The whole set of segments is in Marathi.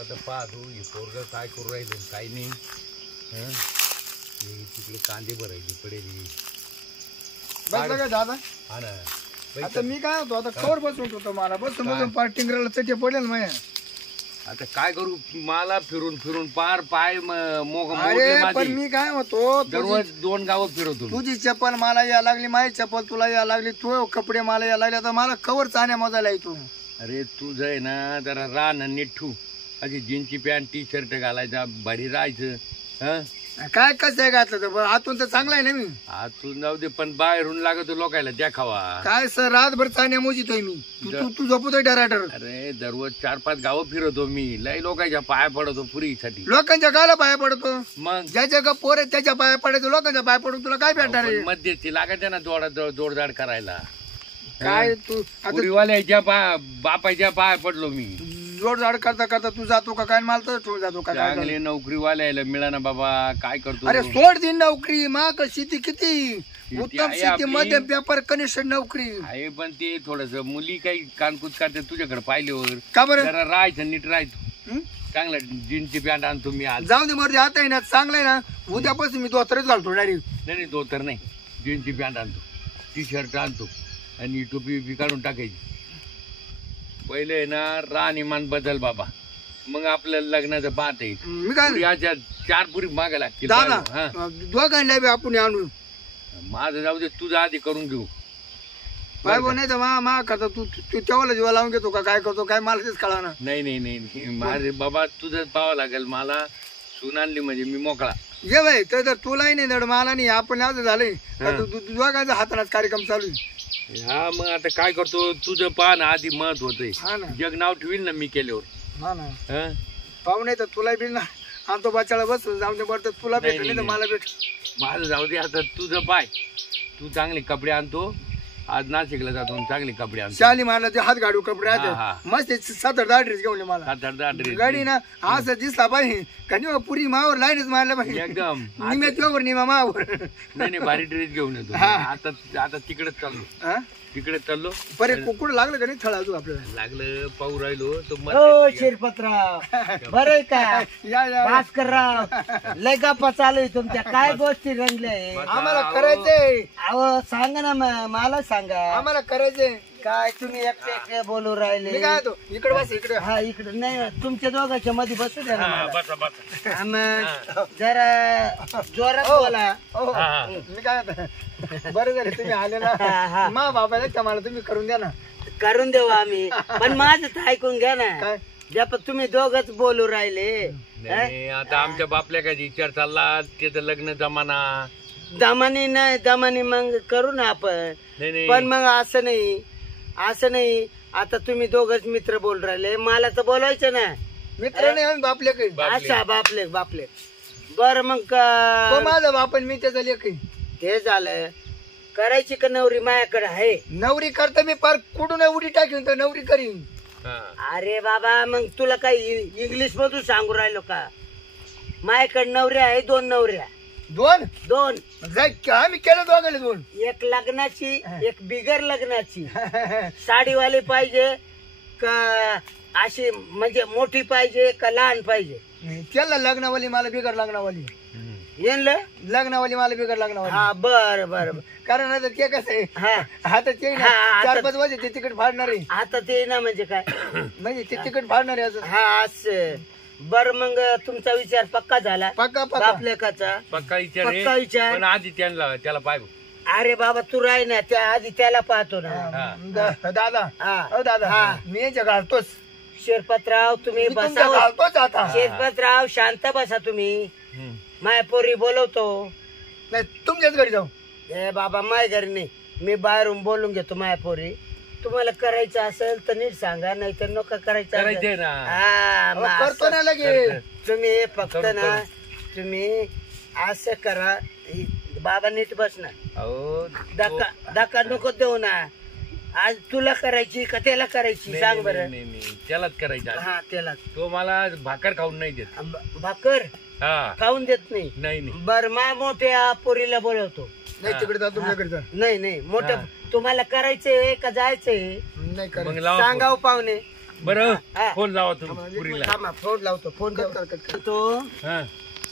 आता पाहतो हे पोरग काय करू राहिले काय नाही. तिकडे कांदे भरायचे पडेल बसला का दादा? हा ना. आता मी काय होतो आता कवर बसून होतो मला बसून बसून पार्टिंगला चटे पडेल माझ्या. आता काय करू मला फिरून फिरून पार पाय अरे पण मी काय होतो दररोज 2 गावं फिरवतो. तुझी चप्पल मला या लागली माझी चप्पल तुला या लागली तू कपडे मला या लागले आता मला कवर चाण्या मोजायला येतो. अरे तुझं आहे ना जरा रान निठू अशी जीन्सची पॅन्ट टी शर्ट घालायचा भारी राहायचं. काय कसं आहे घातलं तर आतून तर चांगला आहे ना मी. आतून जाऊ दे पण बाहेरून लागतो लोकायला देखावा. काय सर रातभर चाण्या मोजितोय मी. तू झोपतोय डराडर. अरे दररोज 4-5 गावं फिरवतो मी लय लोकांच्या पाया पडतो पुरीसाठी. लोकांच्या गाला पाया पडतो मग ज्याच्या का पोर आहे त्याच्या पाया पडायचो लोकांच्या पाया पडून तुला काय भेटणार आहे? मध्यस्थी लागायच्या ना जोडजाड करायला. काय तू पुरीवाल्याच्या बापाच्या पाया पडलो मी. जोडजाड करता करता तू जातो का काय मला तर ठेवून जातो का काय? चांगले नोकरीवाल्याला मिळाना बाबा काय करतो. अरे सोड दिन नोकरी माग शेती किती उत्तम शेती मध्यम व्यापार कनिष्ठ नोकरी आहे पण ते थोडस मुली काही कानकुच करते तुझ्याकडे पाहिल्यावर. का बरं जरा राहायचं नीट राहायचं. चांगला जीन्सची पॅन्ट आणतो मी आज. जाऊ दे मर्जी आता आहे ना चांगलं आहे ना उद्यापासून मी धोतरच घालतो डायरेक्ट. नाही धोतर नाही जीन्सची पॅन्ट आणतो टी शर्ट आणतो आणि टोपी बिपी काढून टाकायची. पहिले आहे ना रान इमान बदल बाबा मग आपल्याला लग्नाचं पाहत आहे. मी काय याच्या 4 पुरी मागा लागतील दादा दोघांना बी आपण आणू. माझं जाऊ दे तुझं आधी करून घेऊ. बाय बो नाही तर मा करता तू तेव्हा जीवा लावून घेतो का काय करतो काय मला तेच कळा ना. नाही माझे बाबा तुझं पाहावं लागेल. मला सून आणली म्हणजे मी मोकळा. ये बाई तर तुलाही नाही धड मला नाही आपण आज झालंय दोघांचा हातानाच कार्यक्रम चालू आहे. हा मग आता काय करतो तुझं पाहा ना आधी मत होतंय. हा ना जग नाव ठेवील ना मी केल्यावर. हा ना पाहू नाही तर तुला बी ना आमचा बच्चाला बस जाऊ दे बरं तुला भेट नाही तर मला भेट. माझं जाऊ दे आता तुझं पाय. तू चांगले कपडे आणतो आज नाशिकला जातो चांगले कपडे आणतो. शाली मारला ते हात गाडू कपडे राहते मस्त 7-8 ड्रेस घेऊन मला. 7-8 ड्रेस गाडी ना आज दिसला पाहिजे का पुरी मावर लाईनच मारला पाहिजे एकदम निम्यावर निमा मावर. नाही भारी ड्रेस घेऊन येतो. आता तिकडेच चाललो तिकडे चाललो. बरे कुकुड लागलं का नाही थळ अजून आपल्याला लागलं पाहू राहिलो तो शिरपतराव बरं का भास्करराव लय गप्पा चालू आहे तुमच्या काय गोष्टी रंगल्या आम्हाला करायचंय. अहो सांगा ना मला सांगा आम्हाला करायचंय. काय तुम्ही एकटे बोलू राहिले. इकडे बस इकडे. हा इकडे नाही तुमच्या दोघांच्या मध्ये बसू द्या ना बसा. मग जरा जोरात बोला. मी काय बरं झालं तुम्ही आले ना मा बाबाला मला तुम्ही करून द्या ना. करून देऊ आम्ही पण माझं तर ऐकून घ्या ना. काय ज्या तुम्ही दोघच बोलू राहिले. आता आमच्या बापल्या काय विचार चालला त्याचं लग्न जमाना दमानी नाही दमानी मग करू ना आपण. पण मग असं नाही आता तुम्ही दोघच मित्र बोल राहिले मला तर बोलायचं ना. मित्र नाही बापले काही. अच्छा बापले बर मग माझा बाप मी त्याचा लेख. ते झालं करायची का नवरी माझ्याकडे आहे. नवरी करता मी पार कुठून उडी टाकीन तर नवरी करीन. अरे बाबा मग तुला काही इंग्लिश मधून सांगू राहिलो का. माझ्याकडे नवऱ्या आहे 2 नवऱ्या. 2 आम्ही केलं दोघांना 2. एक लग्नाची एक बिगर लग्नाची. साडीवाली पाहिजे का अशी म्हणजे मोठी पाहिजे का लहान पाहिजे. त्याला लग्नावाली मला बिगर लग्नावाली लग्नावाली मला बिगर लग्नावाली. हा बर कारण आता ते कसं आहे आता ते 4-5 वाजे ते तिकीट फाडणार आहे. आता ते ना म्हणजे काय म्हणजे ते तिकीट फाडणार आहे. हा असं बर मग तुमचा विचार पक्का झाला. पक्का बापलेकाचा पक्का विचार पण आधी त्याला पाहिजे. अरे बाबा तू राही ना त्या आधी त्याला पाहतो ना. दादा मी घालतोच. शिरपतराव तुम्ही बसा. घालतोच आता. शिरपतराव शांत बसा तुम्ही. मायापोरी बोलवतो. नाही तुमच्याच घरी जाऊ. ए बाबा माय घरी नाही मी बाहेरून बोलून घेतो मायापोरी. तुम्हाला करायचं असेल तर नीट सांगा नाही तर नका करायचं करतो ना लगेच. तुम्ही फक्त ना तुम्ही असं करा बाबा नीट बस ना. धक्का नको देऊ ना. आज तुला करायची का त्याला करायची सांग बरं. त्यालाच करायचं. हा त्याला. तो मला भाकर खाऊन नाही देत. भाकर खाऊन देत नाही. बर मा मोठ्या पोरीला बोलवतो. नाही तिकडे जा तुमच्याकडे जा. नाही मोठं तुम्हाला करायचंय का जायचंय नाही सांगाव पाहुणे. बरं हा. फोन लावा तुम्ही पुरीला. थांबा, फोन लावतो. फोन तो हा.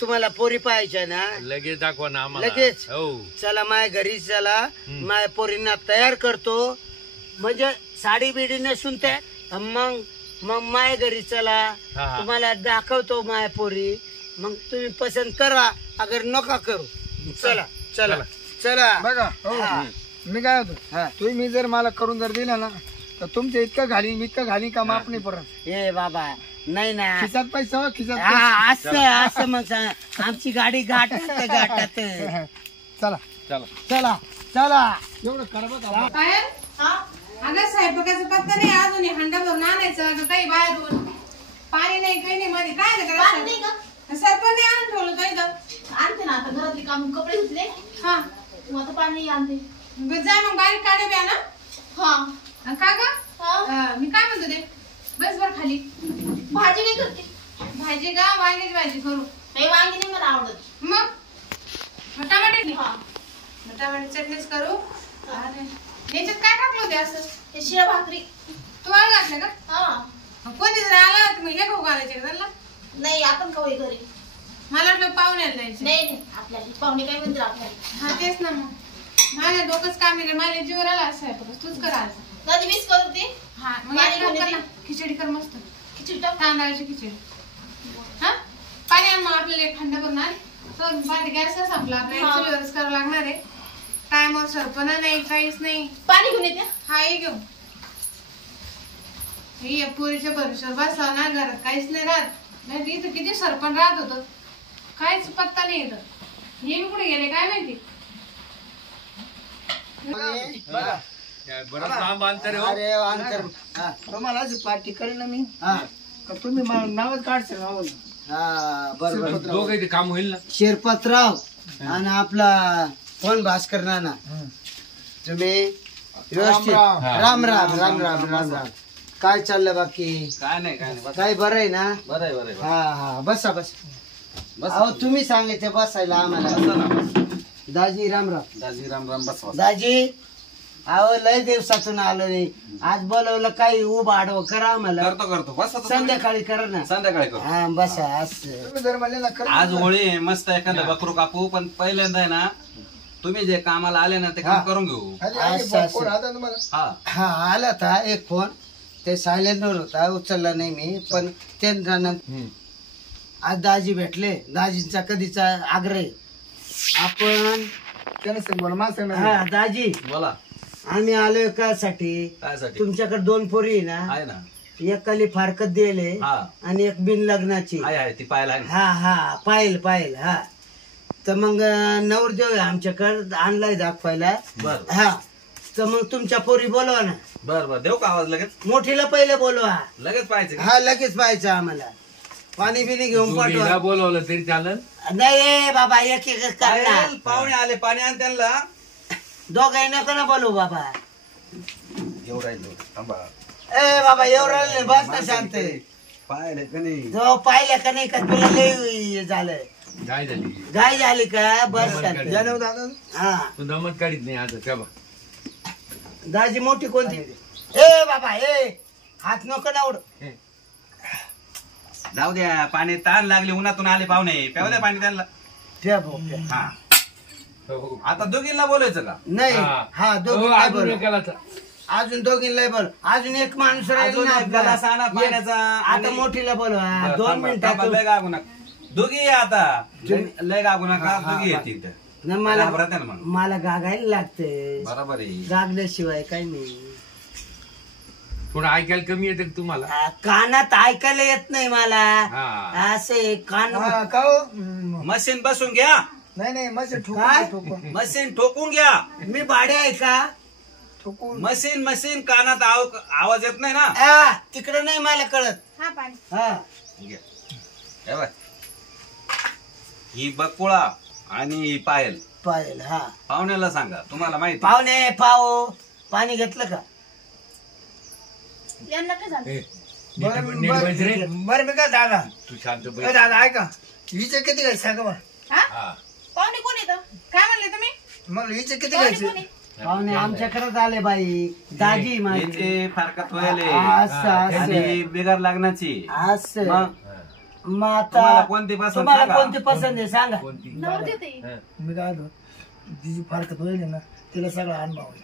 तुम्हाला पोरी पाहायच्या ना लगेच दाखवा ना आम्हाला. लगेच? हो. चला माझ्या घरी चला. माझ्या पोरींना तयार करतो म्हणजे साडी बिडी नेसून त्या मग मग माझ्या घरी चला. हा. तुम्हाला दाखवतो माझ्या पोरी. मग तुम्ही पसंत करा अगर नका करू. चला चला चला. बघा हो मी काय होतो हा. तुम्ही जर मला करून जर दिला ना तर तुमचं इतकं घालीन इतकं घालीन का माप नाही परत. ए बाबा नाही ना. खिशात पैसा हो, खिशात हा, असं असं मग सांग. आमची गाडी घाटात घाटात. पैसा. चला चला. चला चला एवढं करा बघा. पायल अगं स्वयंपाकाचा पत्ता नाही अजून. हंडा भरून आणायचं अगं काही बाहेरून. पाणी नाही काही नाही मध्ये काय नाही का सरपण नाही आणून ठेवलं तो इथं. आणते ना आता घरातली काम कपडे धुतले हा मग आता पाणी आणते. जा मग बारीक काढे प्या ना. हा का ग मी काय म्हणतो ते बस बर खाली. भाजी नाही करते. भाजी का वांग्याची भाजी करू. नाही वांगी नाही मला आवडत. मग टमाटे हा टमाटे चटणीच करू. अरे याच्यात काय टाकलं होते असं. हे शिळ्या भाकरी. तू वाळ घातलं का. हा कोणी जर आला तर मग हे खाऊ घालायचे का त्याला. नाही आपण खाऊ घरी. मला वाटलं पाहुण्याला जायचं. नाही नाही आपल्याला पाहुणे काय म्हणतील आपल्याला. हा तेच ना मग माझ्या डोकंच काम नाही. माझ्या जीवर आला असं आहे तूच कर आज. कधी मीच करते. हा मग पाणी एक काम कर घेऊन ना. खिचडी कर मस्त. खिचडी टाक. तांदळाची खिचडी. हा पाणी आण मग आपल्याला एक थंड करून आण. तर पाणी गॅस संपला आपल्याला हा. चुलीवरच करावं लागणार आहे. टायमवर सरपण नाही काहीच नाही. पाणी घेऊन येते. हा हे घेऊ. ही पुरीच्या भरोश्यावर बसला ना घरात काहीच नाही राहत. नाही इथं किती सरपण राहत होतं. काहीच पत्ता नाही येत. हे मी कुठे गेले काय माहिती. बघा बरं लांब अंतर आहे हो. अरे अंतर. हा. तुम्हाला अशी पार्टी करेन ना मी हा का तुम्ही मला नावच काढशाल नाव. हा बरोबर. दोघं ते काम होईल ना. शिरपतराव आणि आपला कोण भास्कर नाना तुम्ही व्यवस्थित. राम राम राम राम राम राम राम. काय चाललं बाकी. काय नाही काय नाही काय बरं आहे ना. बरं आहे बरं आहे हा हा बसा बस. अहो तुम्ही सांगायचं बसायला आम्हाला. दाजी राम राम. दाजी राम राम बस बस. दाजी अहो लय दिवसातून आलो नाही. आज बोलवलं काही उभं आडवं करा आम्हाला. करतो करतो बस आता संध्याकाळी करा ना. संध्याकाळी करू. हा बसा असं. तुम्ही जर म्हणले ना कर आज होळी आहे, मस्त एखादं बकरू कापू पण पहिल्यांदा आहे ना तुम्ही जे कामाला आले ना ते काम करून घेऊ. खाली आली असं, फोन असं. आता तुम्हाला. हा हा आला होता एक फोन. ते सायलेंटवर होता उचलला नाही मी. पण ते आज दाजी भेटले. दाजींचा कधीचा आग्रह आहे. आपण त्यानं सांग बोला मला सांग हा दाजी बोला आम्ही आलोय कासाठी. काय साठी तुमच्याकडे 2 पोरी आहे ना. आहे ना. एक काली फारकत दिले हा आणि एक बिन लग्नाची. आहे ती पाहायला आहे. हा हा पाहिल पाहिल. हा तर मग नवरदेव आहे आमच्याकडे आणलाय दाखवायला. बर हा तर मग तुमच्या पोरी बोलवा ना. बर बर देऊ का आवाज लगेच. मोठीला पहिले बोलवा. लगेच पाहायचं का? हा लगेच पाहायचं आम्हाला. पाणी बिनी घेऊन दोघीला पाठवा. बोलवलं तरी चालेल. नाही बाबा एक एक करणार. पायल, पाहुणे आले पाणी आण त्यांना. दोघाही नका ना बोलू बाबा. एवढा आहे थांबा. ए बाबा एवढं बस ना शांत. पाहिले का नाही. जो पाहिलं का नाही का तुला लय झालं. काय झाली गाय झाली का बस शांत. जानव दादा हा तू दमत काढीत नाही आता तेव्हा. दाजी मोठी कोणती. ए बाबा ए हात नको ना उड. जाऊ द्या पाणी ताण लागली उन्हातून आले पाहुणे प्याऊ द्या पाणी त्यांना. ठेव भाऊ, ठेव. हा हो. आता दोघींना बोलायचं का. नाही हा. हा हो, दोघींना अजून बोल. एकाला चा- अजून दोघींना बोल. अजून एक माणूस राहील अजून ना एक गलास आणा आपला. पाण्याचा. आता आणि- मोठीला बोलवा. बरं, 2 थांबा, मिनिटात. थांबा, लय गागू नका. दोघी आहे आता. लय गागू नका. दोघी येतील इथं. नाही, मला घाबरते ना मग. मला गागायला लागते. बरोबर आहे. गागल्याशिवाय काही नाही. थोडं ऐकायला कमी येतं का तुम्हाला. कानात ऐकायला येत नाही मला. हा. असे कान हा का हो? मशीन बसून घ्या. नाही नाही मस्त काय? ठोकून ठोकून मशीन ठोकून घ्या. मी भाडे आहे का. ठोकून मशीन मशीन कानात आवाज येत नाही ना. तिकडे नाही मला कळत. हा पाणी. हा घ्या. हे बघ. ही बकुळा आणि ही पायल पाहिल. हा पाहुण्याला सांगा तुम्हाला माहिती. पाहुणे पाव पाणी घेतलं का. यांना काय झालं. ए, बरं नीट बस रे. बरं मी काय दादा तू शांत ए बैठ. दादा ऐका हिचे किती घ्यायचे सांगा बरं. हा हा. पाहुणे कोण येतं. काय म्हणले तुम्ही. मग हिचे किती पाहुणे घ्यायचे कोण आहे. पाहुणे आमच्याकडेच आले बाई दाजी माझी याचे फारकत व्हायले असं आणि बिगार लागण्याची असं मग मग तुम्हाला आता कोणती पसंत तुम्हाला सांगा. कोणती पसंत आहे सांगा कोणती नवर देते हा. मी काय होतो तिची फारकत होईल ना तिला सगळा अनुभव आहे.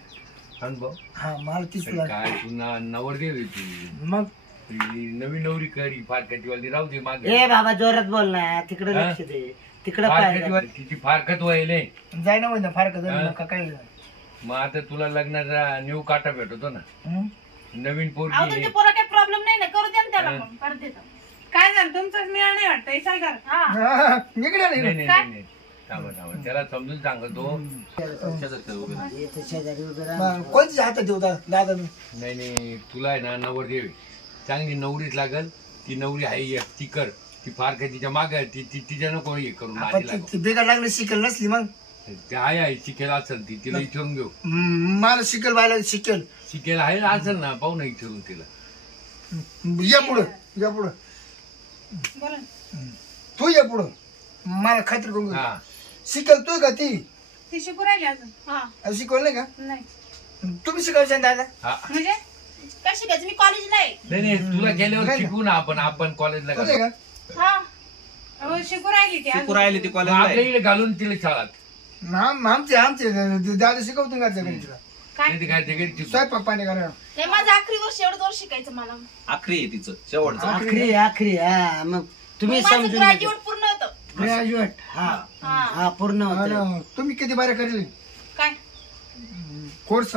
अनुभव हा मला तीच तुला काय पुन्हा नवरदेव आहे तू मग ही नवीन नवरी करी फारकतीवाली राहू दे मागे ए बाबा जोरात बोल ना तिकडे हा? लक्ष दे तिकडे पाहिजे फारकतीवाली तिची फारकत व्हायले जाय ना होईल ना फारकत हा? नका काय मग आता तुला लग्नाचा न्यू काटा भेटतो ना हं? नवीन अहो पोरगी तुमच्या पोरा काही प्रॉब्लेम नाही ना करू द्या ना त्याला हा. मग परत देतो काय झालं तुमचाच मिळा नाही वाटतं इचार कर हा हा, निघणार नाही नाही नाही नाही नाही. थांबा थांबा त्याला समजून सांगतो शेजारचं उभं राहा. इथे शेजारी उभे राहा. मग कोणत्या हातात देऊ दादा मी नाही नाही तुला आहे ना नवरदेव आहे. चांगली नवरीच लागल ती नवरी आहे एक, ती कर ती फार काय तिच्या माग तिच्या नको हे करून आपण नादी लागू. ती बेकार लागली शिकेल नसली मग ते आहे शिकेल असेल ती तिला विचारून घेऊ मला शिकेल बायला शिकेल शिकेल आहे ना असेल ना पाहू ना विचारून तिला या पुढं या पुढं बोला ना. तू ये पुढं मला खात्री करून घे. हा शिकेल तू का ती ती शिकू राहिली अजून हा शिकवलं नाही का नाही तुम्ही शिकवशाल दादा हा म्हणजे काय शिकायचं मी कॉलेजला आहे नाही नाही तुला गेल्यावर नाही. शिकू ना आपण कॉलेजला तुझे घालू. का हा अहो, शिकू राहिली ती शिकू अजून. राहिली ती मग कॉलेजला आपल्या आहे. इकडे घालून तिला शाळात आमचे आमचे दादा शिकवतो का तिला काय नाही ते काय ते घरी शिकू. स्वयंपाक पाणी करा नाही माझं आखरी वर्ष एवढं वर्ष शिकायचं मला मग आखरी आहे तिचं शेवटचं आखरी आखरी हा मग तुम्ही माझं समजून ग्रॅज्युएट पूर्ण होतं ग्रॅज्युएट हा हा हा पूर्ण होत तुम्ही किती बाऱ्या करेल काय कोर्स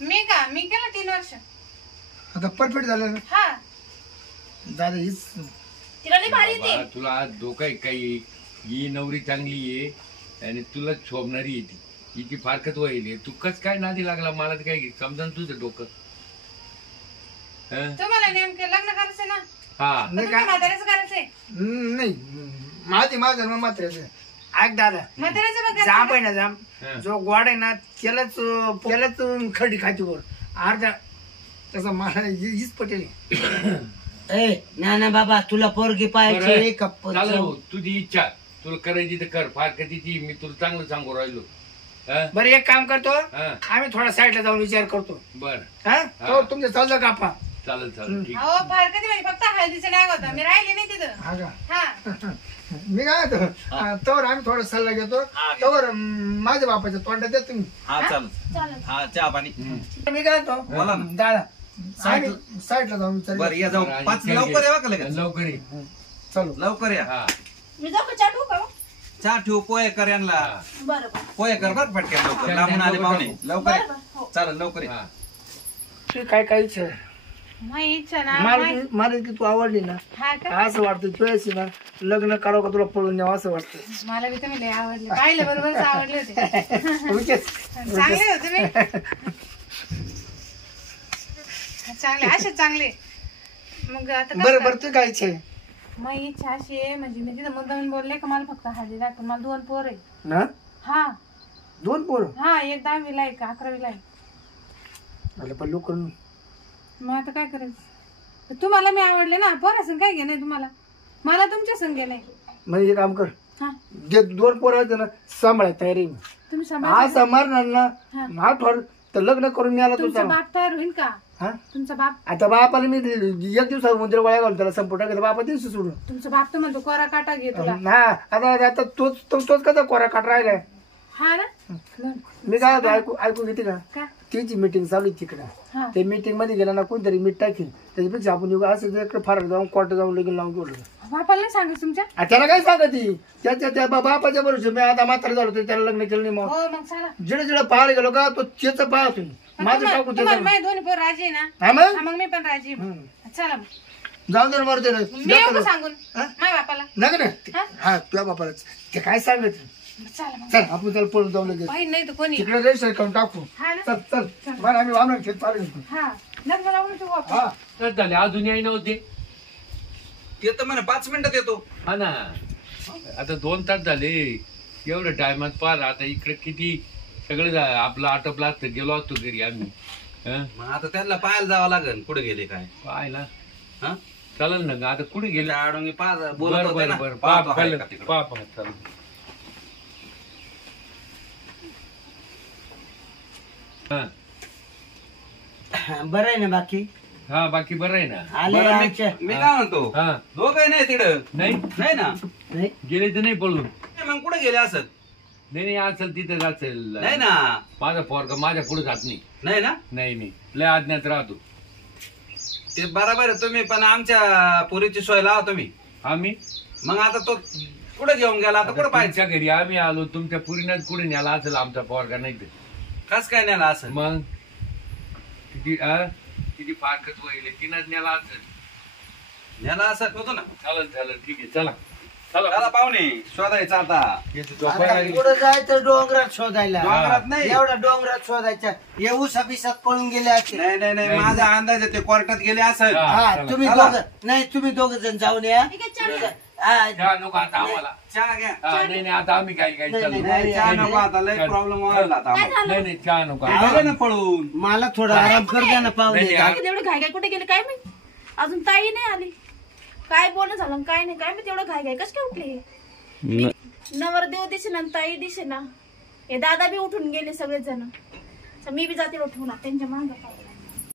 मी केलं 3 वर्ष आता परफेक्ट झालं ना हा दादा हीच तिला लई भारी बाबा, येते तुला आज धोका आहे काही ही नवरी चांगली आहे आणि तुला शोभणारी येते हिची फारकत व्हायली तू कस काय नादी लागला मला तर काय समजा तुझं डोकं हं? तुम्हाला नेमके लग्न करायचं ना हा नाही तुम्ही का म्हाताऱ्याचं करायचंय नाही माझं मग मात्र ऐक दादा म्हाताऱ्याचं बघ जाम करायचं. आहे ना जाम हं. जो गोड आहे ना त्यालाच खडी खाती वर अर्धा तसा मला हीच पटेल ए ना बाबा तुला पोरगी पाहायची बरं, कप्प चालेल भाऊ, तुझी इच्छा तुला करायची तर कर फारकतीची मी तुला चांगलं सांगू राहिलो हं? बरं एक काम करतो हं. आम्ही थोडा साईडला जाऊन विचार करतो बर हा तो तुमच्या चाललं का आपा चालेल चालेल ठीक अहो फार कधी म्हणजे फक्त हळदीचं डाग होता मी राहिली नाही तिथं हा का हा मी काय म्हणतो तवर आम्ही थोडा सल्ला घेतो तवर माझ्या बापाच्या तोंडात द्या तुम्ही हा चाल चालेल हा चहा पाणी मी काय म्हणतो बोला ना. दादा साईडला जाऊन विचार बरं या जाऊ आणि 5 घे. लवकर या का लगेच लवकर ये. चालू लवकर या हा मी जाऊ का चाटू का चहा ठेवू पोहे कर यांना हा. बरं बरं पोहे कर बरं पटकन लवकर चहा लांबून आले लवकर पाहुणे टाकू. लवकर बरं या. बरं हो चालेल लवकर या. हा. तू काय इच्छा आहे? माझी इच्छा ना मला की तू आवडली ना हा का असं वाटतं तुझ्याशी ना लग्न करावं का तुला पळून न्यावं असं वाटतं मला बी तुम्ही लय आवडले पाहिलं बरोबरच आवडले होते उगीच. चांगले होते मी चांगले असे चांगले मग आता कसं बरं बरं तू काय इच्छा आहे माझी इच्छा अशी आहे म्हणजे मी तिथं मुद्दाम बोलले का मला फक्त हळदी लागतो मला 2 पोर आहे ना हा 2 पोरं हा एक 10वीला आहे का 11वीला आहे मला पण लोक मग आता काय करायचं तुम्हाला मी आवडले ना पोरासन काय घेणे तुम्हाला मला तुमच्या संग नाही म्हणजे हे काम कर हा जे 2 पोरं आहेत ना सांभाळाय तयारी तुम्ही सांभाळ आज मारणार ना हा. आठवड तर लग्न करून मिळाला तुमचा तुझा बाप तयार होईल का हा तुमचा बाप आता बापाला मी एक दिवसात मंदिर गोळ्या घालून त्याला संपूर्ण टाकलं बापा दिवस सोडून तुमचा बाप तर म्हणतो कोरा काटा घे तुला हा आता तोच कसा कोरा काट राहिलाय हा ना बरं. मी काय होतो ऐकू घेते का का तिची मीटिंग चालू आहे तिकडं हा ते मीटिंग मध्ये गेला ना कोणतरी मीठ टाकील त्याच्यापेक्षा आपण येऊ असं इकडे फार जाऊन कोर्ट जाऊन लगेच लावून ठेवलं बापाला नाही सांगत तुमच्या त्याला काय सांगत ती त्या बापाच्या बरोबर मी आता म्हातारा झालो होतो त्याला लग्न केलं नाही मग हो मग चला जिडे जिडे पाहायला गेलो का तो त्याच पाहत होती माझं टाकू तुम्हाला त्याचं माझे दोन्ही पोर राजी आहे ना हा मग हा, मग मी पण राजी आहे. चला मग. जाऊन दे मरते मी येऊ का सांगून माझ्या बापाला नका ना हा तुझ्या बापालाच ते काय सांगत चला मग चल आपण त्याला पळून जाऊ लगेच पाहिजे नाही तर कोणी तिकडे रजिस्टर करून टाकू हा ना चल मला आम्ही वामन खेळ पाहिजे हा लग्न लावून ठेवू आपण. हा तर झाले अजून याय नव्हते ते तर म्हणे 5 मिनिटात येतो हा ना आता 2 तास झाले एवढ्या टायमात पार आता इकडे किती सगळं आपलं आटोपलं असतं गेलो असतो घरी आम्ही हं? मग आता त्यांना पाहायला जावं लागेल कुठे गेले काय पाहायला हा चालेल ना ग आता कुठे गेले आडोंगी बोलत बरं होते बरं ना बरं पाहतो पाप आहे का तिकडं. पाप चालेल हा बरं आहे ना बाकी हा बाकी बरं आहे ना. आले बरं, आमच्या मी काय म्हणतो हा दोघं नाही तिकडं नाही नाही ना नाही गेले तर नाही पळून. मग कुठे गेले असत नाही असेल तिथेच असेल. नाही ना माझा पोरगा माझ्या पुढे जात नाही. नाही ना नाही लय अज्ञात राहतो ते बरोबर आहे तुम्ही पण आमच्या पोरीची सोय लावा तुम्ही. आम्ही. मग आता तो कुठे घेऊन गेला आता कुठे पाहिजे तुमच्या घरी आम्ही आलो तुमच्या पुरीनाच कुठे न्याला असेल आमचा पोरगा नाही ते. कस काय नेला असं मग तिची फारकत वहिले तिनंच न्याला असेल. नेला असं होतो ना. झालं ठीक आहे चला चला दादा पाहुणे शोधायचं आता पुढे जायचं डोंगरात शोधायला. डोंगरात नाही एवढा डोंगरात शोधायच्या येऊ सबिसात पळून गेले असते. नाही नाही नाही माझा अंदाज आहे ते कोर्टात गेले असं. हा तुम्ही चला. दोघं नाही तुम्ही दोघं जण जाऊन या. ठीक आहे, चल. हा, चहा नको आता आम्हाला. चहा घ्या. नाही आता आम्ही काय काय नाही, चालू. नाही, चहा नको आता लय प्रॉब्लेम व्हायला आता आम्हाला. नाही चहा नको. ते गेले ना पळून. मला थोडा आराम कर द्या ना पाहुणे. नाही, काय एवढं घाय कुठे गेले काय माहिती अजून ताई नाही आली काय बोलणं झालं काय नाही काय माहिती एवढं घाय कसं काय उठले नवरदेव दिसे ना ताई दिसे ना हे दादा बी उठून गेले सगळेजण मी बी जाते उठून त्यांच्या मागं